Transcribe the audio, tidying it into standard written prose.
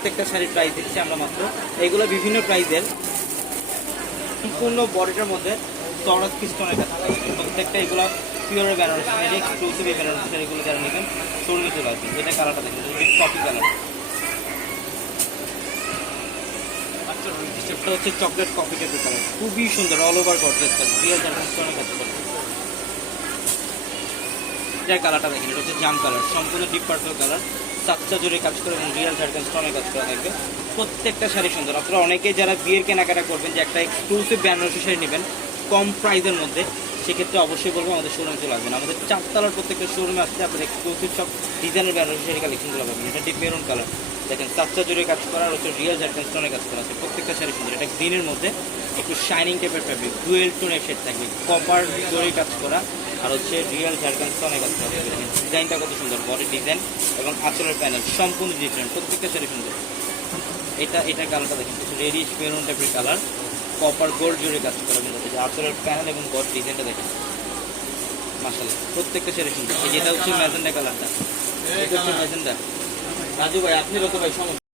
প্রত্যেকটা শাড়ির প্রাইস দিচ্ছি আমরা মাত্র, এইগুলো বিভিন্ন প্রাইসের। সম্পূর্ণ বডিটার মধ্যে চড়াত পিস্টনের কাজ, প্রত্যেকটা এগুলো পিওরের বেনারসি শাড়ি, এক্সক্লুসিভ এই বেনারসি শাড়িগুলো যারা নেবেন শোরুমে চলে আসবেন। যেটা কালারটা দেখেন, কপি কালার, এটা হচ্ছে চকলেট কফি টাইপের কালার, খুবই সুন্দর, all over gorgeous colour, real German স্টোনের কাজ করে। এটার কালারটা দেখেন, এটা হচ্ছে জাম কালার, সম্পূর্ণ ডিপ পার্পল কালার, সাতটা জোরে কাজ করে এবং রিয়েল জার্মান স্টোনের কাজ করা থাকবে। প্রত্যেকটা শাড়ি সুন্দর। আপনারা অনেকেই যারা বিয়ের কেনাকাটা করবেন, যে একটা এক্সক্লুসিভ বেনারসি শাড়ি নেবেন কম প্রাইসের মধ্যে, সেক্ষেত্রে অবশ্যই বলবো আমাদের শোরুমে চলে আসবেন। আমাদের 4 তলার প্রত্যেকটা শোরুমে আসলে আপনার এক্সক্লুসিভ সব ডিজাইনের বেনারসি শাড়ি কালেকশনগুলো পাবেন। এটা ডিপ মেরুন কালার দেখেন, সাতটা জোরে কাজ করা, আর হচ্ছে রিয়েল জার্মান স্টোনের কাজ করা আছে। প্রত্যেকটা শাড়ি সুন্দর। এটা গ্রিনের মধ্যে একটু শাইনিং টাইপের ফ্যাব্রিক, ডুয়েল টোনের শেড থাকবে, কপার জোরে কাজ করা, আর হচ্ছে রিয়েল জার্মান স্টোনের কাজ করা থাকবে। ডিজাইনটা কত সুন্দর, বডি ডিজাইন এবং আঁচলের প্যানেল সম্পূর্ণ ডিফারেন্ট, প্রত্যেকটা শাড়ি সুন্দর। এটা কালারটা দেখেন, কিছু রেডিশ মেরুন টাইপের কালার, কপার গোল্ড জুড়ে কাজ করা, কিন্তু আঁচলের প্যানেল এবং বডি ডিজাইনটা দেখেন মাশাআল্লাহ, প্রত্যেকটা শাড়ি সুন্দর। যেটা হচ্ছে ম্যাজেন্ডা কালারটা, এটা হচ্ছে ম্যাজেন্ডা। রাজু ভাই আপনি কত ভাই সমস্যা